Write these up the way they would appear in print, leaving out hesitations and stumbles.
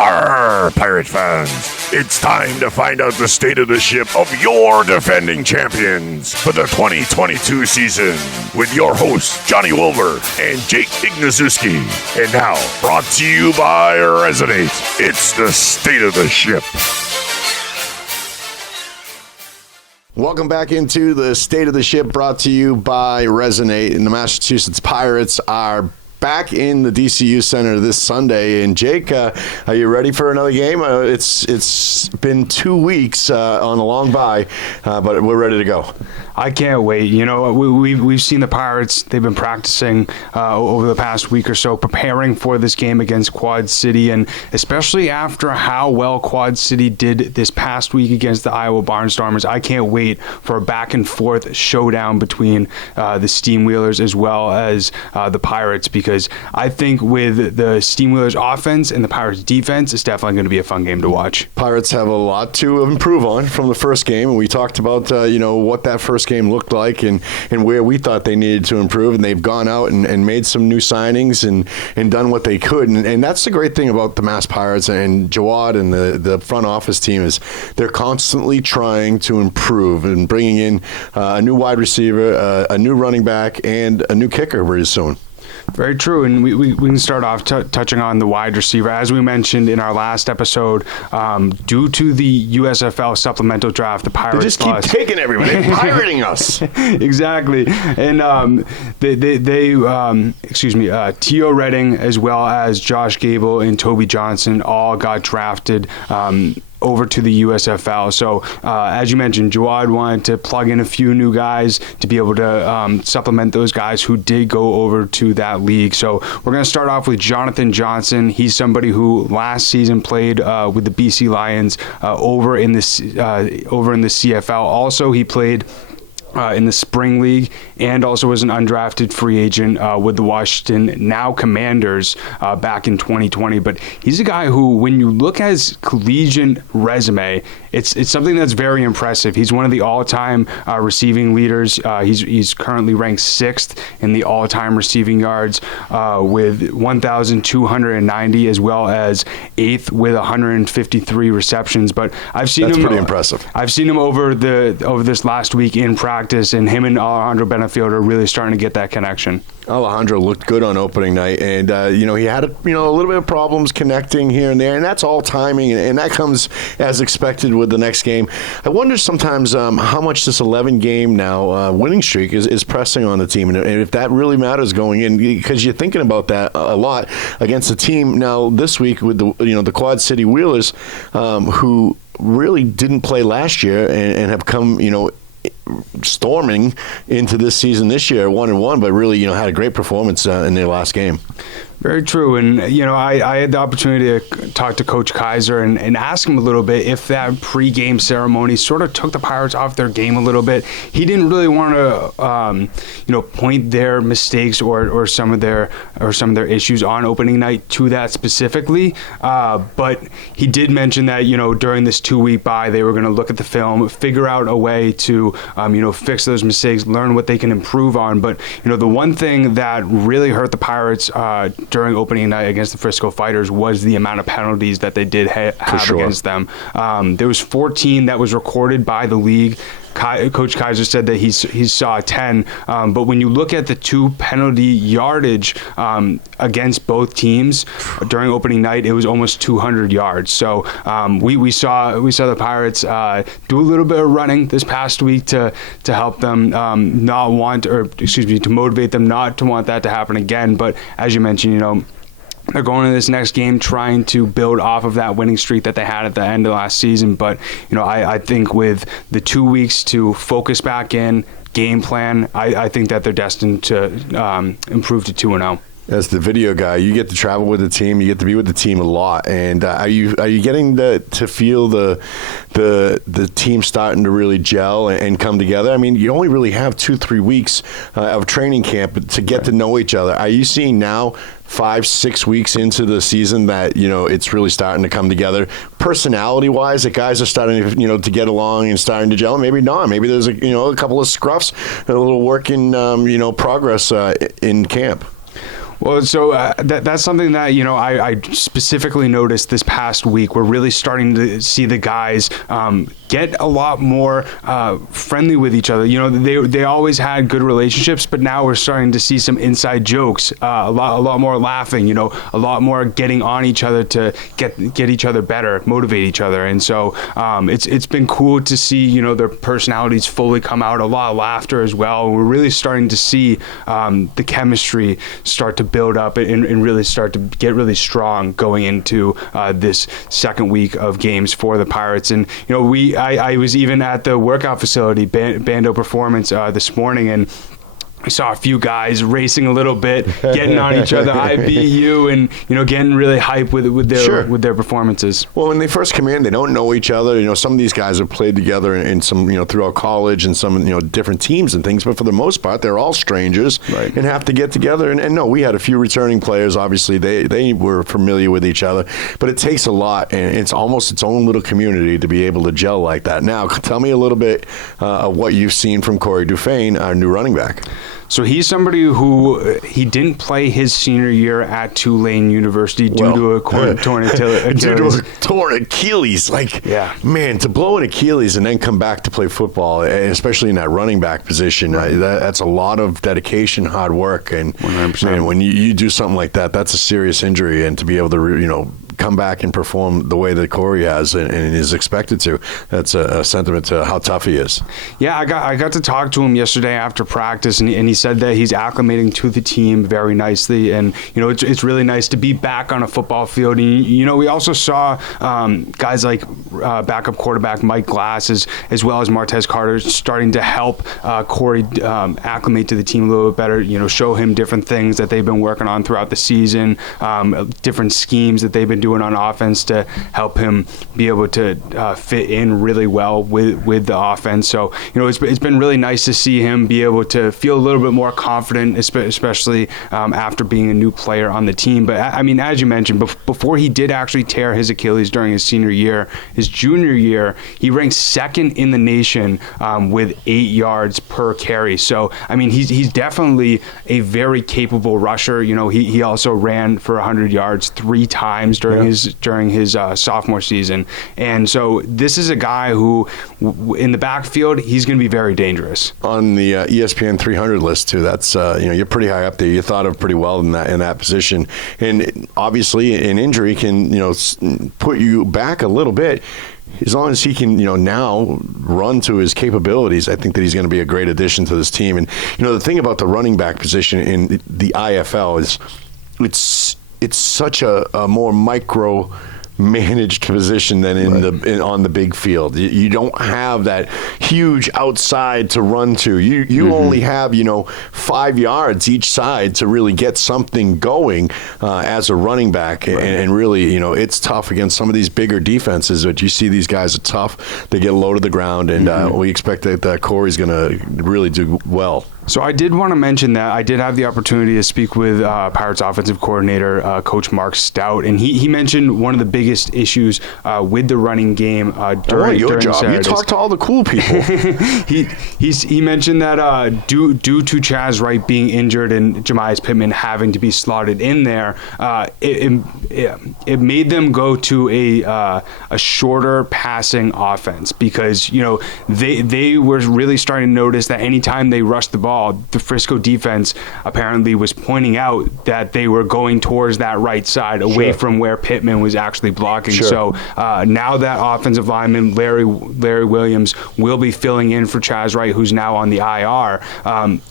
Arr, Pirate fans! It's time to find out the state of the ship of your defending champions for the 2022 season with your hosts, Johnny Wilbur and Jake Ignaszewski. And now, brought to you by Resonate, it's the state of the ship. Welcome back into the State of the Ship, brought to you by Resonate. And the Massachusetts Pirates are back in the DCU Center this Sunday. And Jake, are you ready for another game? It's been 2 weeks on a long bye, but we're ready to go. I can't wait. You know, we've seen the Pirates. They've been practicing over the past week or so, preparing for this game against Quad City, and especially after how well Quad City did this past week against the Iowa Barnstormers, I can't wait for a back-and-forth showdown between the Steamwheelers as well as the Pirates, because I think with the Steamwheelers offense and the Pirates defense, it's definitely going to be a fun game to watch. Pirates have a lot to improve on from the first game, and we talked about what that first game looked like and where we thought they needed to improve, and they've gone out and made some new signings and done what they could, and that's the great thing about the Mass Pirates and Jawad and the front office team is they're constantly trying to improve and bringing in a new wide receiver, a new running back, and a new kicker very soon. Very true, and we can start off touching on the wide receiver. As we mentioned in our last episode, due to the USFL supplemental draft, the Pirates just keep taking everybody, pirating us. Exactly, and Tio Redding as well as Josh Gable and Toby Johnson all got drafted over to the USFL. So as you mentioned, Jawad wanted to plug in a few new guys to be able to supplement those guys who did go over to that league. So we're going to start off with Jonathan Johnson. He's somebody who last season played with the BC Lions over in the CFL. Also, he played in the Spring League, and also was an undrafted free agent with the Washington now Commanders back in 2020. But he's a guy who, when you look at his collegiate resume, it's something that's very impressive. He's one of the all-time receiving leaders. He's currently ranked 6th in the all-time receiving yards with 1,290, as well as 8th with 153 receptions. But that's pretty impressive. I've seen him over this last week in practice, and him and Alejandro Benefield are really starting to get that connection. Alejandro looked good on opening night, and he had a little bit of problems connecting here and there, and that's all timing, and that comes as expected with the next game. I wonder sometimes how much this 11-game now winning streak is pressing on the team, and if that really matters going in, because you're thinking about that a lot against the team now this week with the Quad City Wheelers, who really didn't play last year and have come storming into this season this year 1-1, but really had a great performance in their last game. Very true. And, I had the opportunity to talk to Coach Kaiser and ask him a little bit if that pregame ceremony sort of took the Pirates off their game a little bit. He didn't really want to, point their mistakes or some of their issues on opening night to that specifically. But he did mention that, during this 2-week bye, they were going to look at the film, figure out a way to, fix those mistakes, learn what they can improve on. But, the one thing that really hurt the Pirates during opening night against the Frisco Fighters was the amount of penalties that they did have against them. There was 14 that was recorded by the league. Coach Kaiser said that he saw 10, but when you look at the 2 penalty yardage against both teams during opening night, it was almost 200 yards. So we saw the Pirates do a little bit of running this past week to help them to motivate them not to want that to happen again. But as you mentioned, they're going into this next game trying to build off of that winning streak that they had at the end of last season. But, I think with the 2 weeks to focus back in, game plan, I think that they're destined to improve to 2-0. As the video guy, you get to travel with the team. You get to be with the team a lot. And are you getting to feel the team starting to really gel and come together? I mean, you only really have 2-3 weeks of training camp to get to know each other. Are you seeing now 5-6 weeks into the season that it's really starting to come together personality-wise, that guys are starting to get along and starting to gel? Maybe not. Maybe there's a couple of scruffs, a little work in progress in camp. Well, so that's something that, I specifically noticed this past week. We're really starting to see the guys get a lot more friendly with each other. They always had good relationships, but now we're starting to see some inside jokes, a lot more laughing, a lot more getting on each other to get each other better, motivate each other. And so it's been cool to see, their personalities fully come out, a lot of laughter as well. We're really starting to see the chemistry start to build up and really start to get really strong going into this second week of games for the Pirates. And I was even at the workout facility, Bando Performance, this morning, and we saw a few guys racing a little bit, getting on each other. I beat you, and getting really hyped with their performances. Well, when they first come in, they don't know each other. Some of these guys have played together in some throughout college and some different teams and things. But for the most part, they're all strangers and have to get together. And no, we had a few returning players. Obviously, they were familiar with each other. But it takes a lot, and it's almost its own little community to be able to gel like that. Now, tell me a little bit of what you've seen from Corey Dufain, our new running back. So he's somebody who he didn't play his senior year at Tulane University due to a torn Achilles. Due to a torn Achilles. Man, to blow an Achilles and then come back to play football, especially in that running back position, that's a lot of dedication, hard work. And 100%. Man, when you do something like that, that's a serious injury. And to be able to, come back and perform the way that Corey has and is expected to, that's a sentiment to how tough he is. Yeah, I got to talk to him yesterday after practice, and he said that he's acclimating to the team very nicely, and it's really nice to be back on a football field. And we also saw guys like backup quarterback Mike Glass as well as Martez Carter starting to help Corey acclimate to the team a little bit better. Show him different things that they've been working on throughout the season, different schemes that they've been doing on offense to help him be able to fit in really well with the offense. So it's been really nice to see him be able to feel a little bit more confident, especially after being a new player on the team. But I mean, as you mentioned, before he did actually tear his Achilles during his senior year, his junior year, he ranked second in the nation with 8 yards per carry. So I mean, he's definitely a very capable rusher. He also ran for 100 yards 3 times during his sophomore season. And so this is a guy who, in the backfield, he's going to be very dangerous. On the ESPN 300 list too, that's you're pretty high up there. You thought of pretty well in that position, and obviously an injury can put you back a little bit. As long as he can, now run to his capabilities, I think that he's going to be a great addition to this team. And the thing about the running back position in the IFL is it's such a more micro managed position than on the big field. You don't have that huge outside to run to. You only have 5 yards each side to really get something going as a running back, and really it's tough against some of these bigger defenses. But you see these guys are tough. They get low to the ground, and we expect that Corey's going to really do well. So I did want to mention that I did have the opportunity to speak with Pirates offensive coordinator, Coach Mark Stout, and he mentioned one of the biggest issues with the running game during job. Saturdays. You talk to all the cool people. he mentioned that due to Chaz Wright being injured and Jemias Pittman having to be slotted in there, it made them go to a shorter passing offense because they were really starting to notice that anytime they rushed the ball, the Frisco defense apparently was pointing out that they were going towards that right side away from where Pittman was actually blocking. So now that offensive lineman Larry Williams will be filling in for Chaz Wright, who's now on the IR.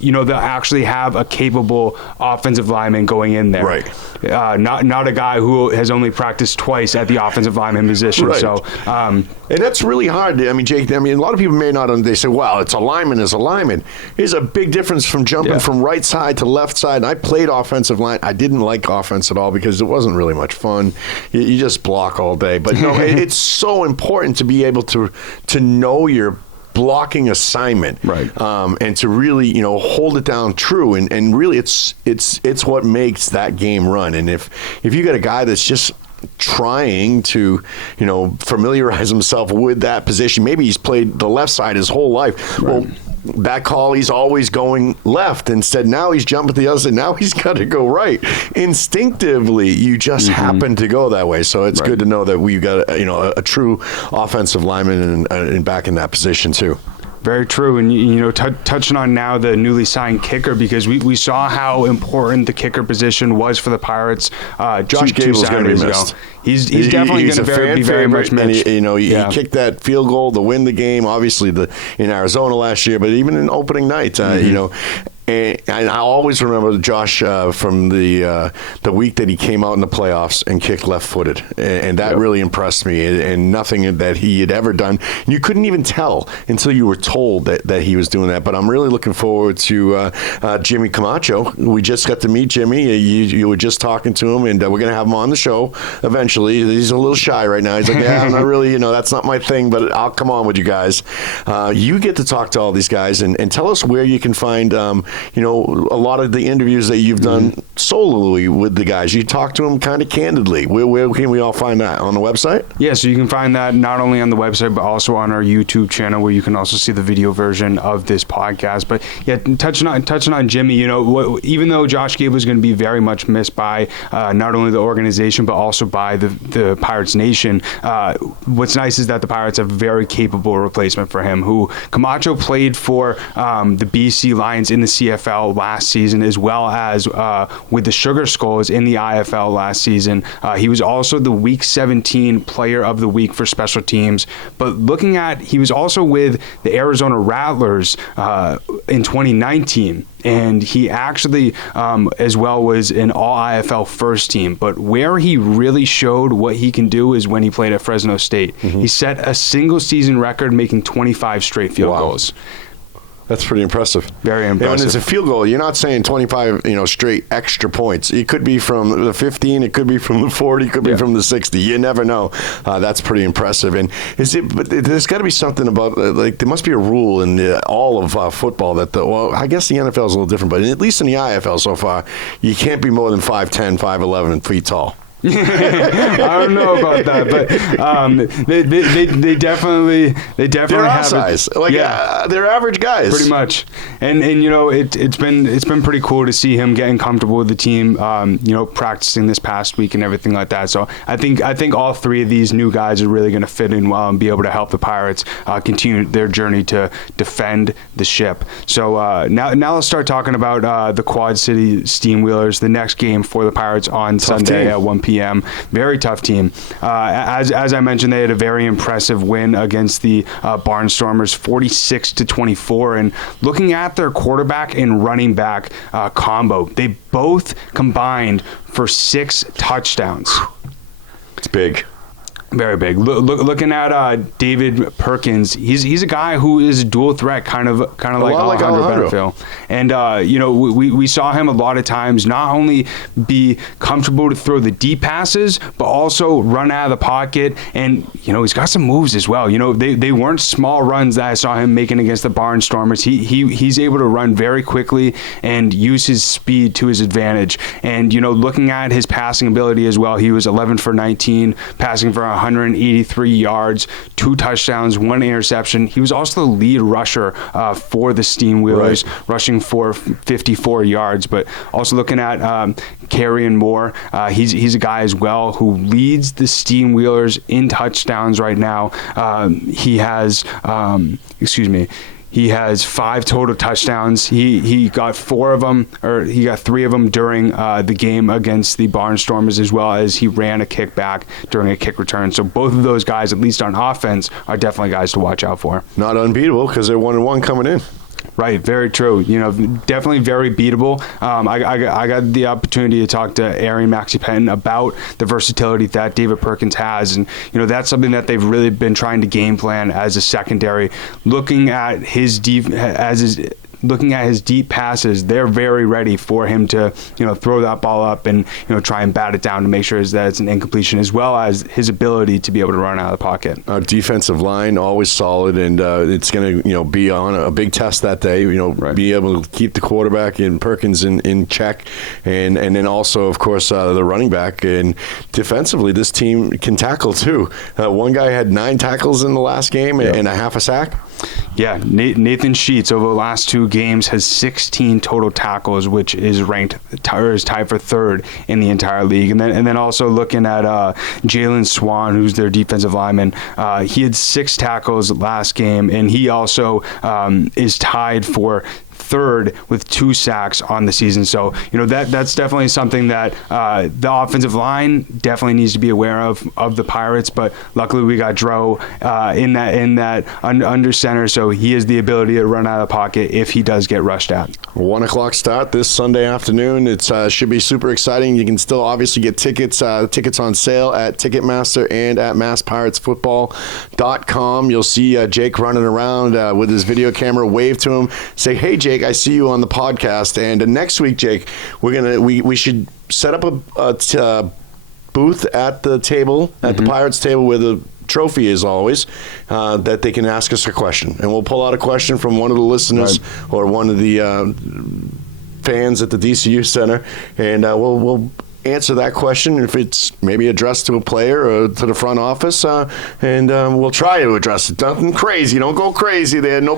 They'll actually have a capable offensive lineman going in there. Right. Not a guy who has only practiced twice at the offensive lineman position. Right. So, and that's really hard. I mean, Jake, a lot of people may not, they say, well, it's a lineman is a lineman. There's a big difference from jumping from right side to left side. And I played offensive line. I didn't like offense at all because it wasn't really much fun. You just block all day. But no, it's so important to be able to know your blocking assignment, right? And to really, hold it down true, and really, it's what makes that game run. And if you got a guy that's just trying to, familiarize himself with that position, maybe he's played the left side his whole life. Right. Well, that call, he's always going left. Instead, now he's jumping to the other side. Now he's got to go right. Instinctively, you just happen to go that way. So it's good to know that we've got a true offensive lineman and back in that position too. Very true. And, touching on now the newly signed kicker, because we saw how important the kicker position was for the Pirates. Josh Gable's going to be missed. He's definitely going to be very much missed. He kicked that field goal to win the game, obviously in Arizona last year, but even in opening night, And I always remember Josh from the week that he came out in the playoffs and kicked left-footed, and that really impressed me. And nothing that he had ever done, you couldn't even tell until you were told that he was doing that. But I'm really looking forward to Jimmy Camacho. We just got to meet Jimmy. You were just talking to him, and we're going to have him on the show eventually. He's a little shy right now. He's like, yeah, I'm not really, that's not my thing, but I'll come on with you guys. You get to talk to all these guys and tell us where you can find a lot of the interviews that you've done solely with the guys. You talk to them kind of candidly. Where can we all find that? On the website? Yeah, so you can find that not only on the website, but also on our YouTube channel, where you can also see the video version of this podcast. But yeah, touching on Jimmy, even though Josh Gable is going to be very much missed by not only the organization, but also by the Pirates Nation, what's nice is that the Pirates have a very capable replacement for him, who Camacho played for the BC Lions in the CFL last season, as well as with the Sugar Skulls in the IFL last season. He was also the Week 17 Player of the Week for special teams. But he was also with the Arizona Rattlers in 2019. And he actually, as well, was an all-IFL first team. But where he really showed what he can do is when he played at Fresno State. He set a single-season record, making 25 straight field goals. That's pretty impressive. Very impressive. And it's a field goal. You're not saying 25, straight extra points. It could be from the 15. It could be from the 40. It could be from the 60. You never know. That's pretty impressive. And but there's got to be something about there must be a rule in all of football that I guess the NFL is a little different, but at least in the IFL so far, you can't be more than 5'10", 5'11" feet tall. I don't know about that, but they definitely they're our have size. They're average guys, pretty much. And it's been pretty cool to see him getting comfortable with the team. Practicing this past week and everything like that. So I think all three of these new guys are really going to fit in well and be able to help the Pirates continue their journey to defend the ship. So now let's start talking about the Quad City Steamwheelers. The next game for the Pirates on Sunday at 1 p.m. Very tough team. As I mentioned, they had a very impressive win against the Barnstormers, 46-24. And looking at their quarterback and running back combo, they both combined for 6 touchdowns. It's big. Very big. Looking at David Perkins, he's a guy who is a dual threat, kind of like Alejandro Benefil. And we saw him a lot of times not only be comfortable to throw the deep passes, but also run out of the pocket. And he's got some moves as well. They weren't small runs that I saw him making against the Barnstormers. He's able to run very quickly and use his speed to his advantage. And looking at his passing ability as well, he was 11 for 19, passing for 183 yards, 2 touchdowns, 1 interception. He was also the lead rusher for the Steamwheelers, rushing for 54 yards. But also looking at Carrion Moore, he's a guy as well who leads the Steamwheelers in touchdowns right now. He has, He has 5 total touchdowns. He got 4 of them, or he got 3 of them during the game against the Barnstormers, as well as he ran a kickback during a kick return. So both of those guys, at least on offense, are definitely guys to watch out for. Not unbeatable because they're 1-1 coming in. Right, very true. Definitely very beatable. I got the opportunity to talk to Aaron Maxey-Penton about the versatility that David Perkins has, and that's something that they've really been trying to game plan as a secondary. Looking at his deep passes, they're very ready for him to throw that ball up and try and bat it down to make sure that it's an incompletion, as well as his ability to be able to run out of the pocket. Our defensive line always solid, and it's going to be on a big test that day. Be able to keep the quarterback and Perkins in check, and then also of course the running back. And defensively, this team can tackle too. One guy had 9 tackles in the last game and a half a sack. Yeah, Nathan Sheets over the last 2 games has 16 total tackles, which is tied for third in the entire league. And then also looking at Jalen Swan, who's their defensive lineman, he had 6 tackles last game, and he also is tied for third with 2 sacks on the season. So, that's definitely something that the offensive line definitely needs to be aware of the Pirates. But luckily we got Dro in that under center, so he has the ability to run out of the pocket if he does get rushed at. 1 o'clock start this Sunday afternoon. It should be super exciting. You can still obviously get tickets on sale at Ticketmaster and at masspiratefootball.com. You'll see Jake running around with his video camera. Wave to him. Say, hey, Jake, I see you on the podcast. And next week, Jake, we should set up a booth at the table, at the Pirates table where the trophy is always, that they can ask us a question. And we'll pull out a question from one of the listeners or one of the fans at the DCU Center, and we'll answer that question if it's maybe addressed to a player or to the front office, and we'll try to address it. Nothing crazy. Don't go crazy there. No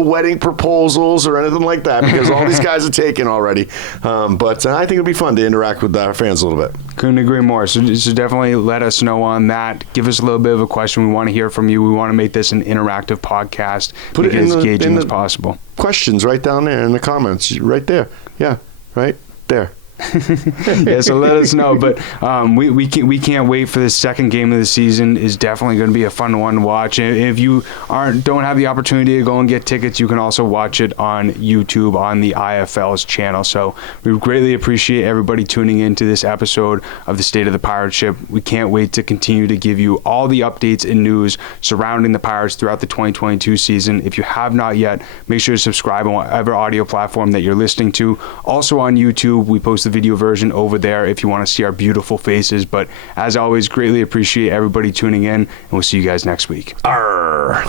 wedding proposals or anything like that, because all these guys are taken already. But I think it'll be fun to interact with our fans a little bit. Couldn't agree more. So definitely let us know on that. Give us a little bit of a question. We want to hear from you. We want to make this an interactive podcast. Put it as engaging as possible. Questions right down there in the comments. Right there. Yeah, right there. Yeah, so let us know. But we can't wait for the second game of the season. Is definitely going to be a fun one to watch. And if you don't have the opportunity to go and get tickets, you can also watch it on YouTube on the IFL's channel. So we greatly appreciate everybody tuning in to this episode of the State of the Pirate Ship. We can't wait to continue to give you all the updates and news surrounding the Pirates throughout the 2022 season. If you have not yet, make sure to subscribe on whatever audio platform that you're listening to. Also on YouTube, we post the video version over there if you want to see our beautiful faces. But as always, greatly appreciate everybody tuning in, and we'll see you guys next week. Arr.